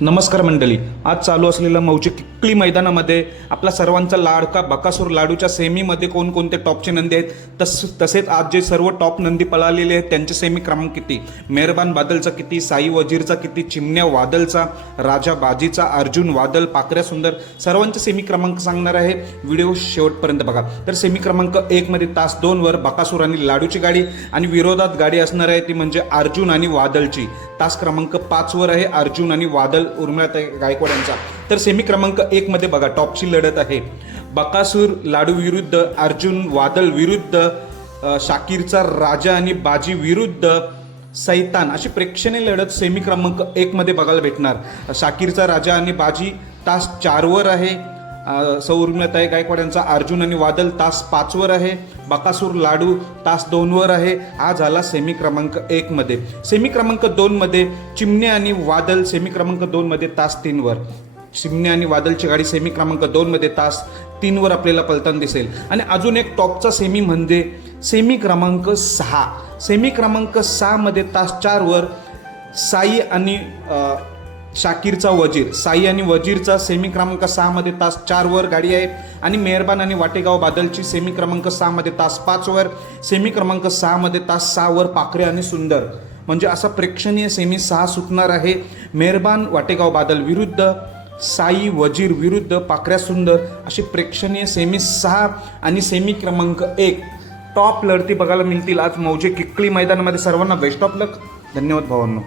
नमस्कार मंडळी आज चालू असलेल्या मौजे किकळी मैदानामध्ये आपला सर्वांचा लाडका बकासूर लाडूच्या सेमीमध्ये कोणकोणते टॉपचे नंदी आहेत? तस तसेच आज जे सर्व टॉप नंदी पळालेले आहेत त्यांचे सेमी क्रमांक किती? मेहरबान बादलचा किती? साई वजीरचा किती? चिमण्या वादलचा? राजा बाजीचा? अर्जुन वादल? पाकऱ्या सुंदर? सर्वांचे सेमी क्रमांक सांगणार आहे. व्हिडिओ शेवटपर्यंत बघा. तर सेमी क्रमांक एकमध्ये तास दोनवर बकासूर आणि लाडूची गाडी आणि विरोधात गाडी असणार आहे ती म्हणजे अर्जुन आणि वादलची. तास क्रमांक पाचवर आहे अर्जुन आणि वादल. उर्मिळाताई गायकवाड यांचा. तर सेमी क्रमांक एक मध्ये बघा टॉपची लढत आहे. बकासूर लाडू विरुद्ध अर्जुन वादल विरुद्ध शाकीरचा राजा आणि बाजी विरुद्ध सैतान. अशी प्रेक्षणीय लढत सेमी क्रमांक एकमध्ये बघायला भेटणार. शाकीरचा राजा आणि बाजी तास चारवर आहे. अ, गायकवाड यांचा अर्जुन आणि वादल तास पाचवर आहे बकासूर लाडू तास दोनवर आहे. हा झाला सेमी क्रमांक एकमध्ये सेमी क्रमांक दोनमध्ये चिमणे आणि वादल सेमी क्रमांक दोनमध्ये तास तीनवर. चिमणे आणि वादलची गाडी सेमी क्रमांक दोनमध्ये तास तीनवर आपल्याला पलताना दिसेल. आणि अजून एक टॉपचा सेमी म्हणजे सेमी क्रमांक सहा. सेमी क्रमांक सहामध्ये तास चारवर साई आणि शाकीरचा वजीर साई आणि वजीरचा सेमी क्रमांक सहामध्ये तास चारवर गाडी आहे. आणि मेहरबान आणि वाटेगाव बादलची सेमी क्रमांक सहामध्ये तास पाचवर सेमी क्रमांक सहामध्ये तास सहावर पाखरे आणि सुंदर. म्हणजे असा प्रेक्षणीय सेमी सहा सुटणार आहे. मेहरबान वाटेगाव बादल विरुद्ध साई वजीर विरुद्ध पाखऱ्या सुंदर अशी प्रेक्षणीय सेमी सहा आणि सेमी क्रमांक एक टॉप लढती बघायला मिळतील. आज मौजे किकली मैदानामध्ये सर्वांना बेस्ट ऑफ लक धन्यवाद भावांनो.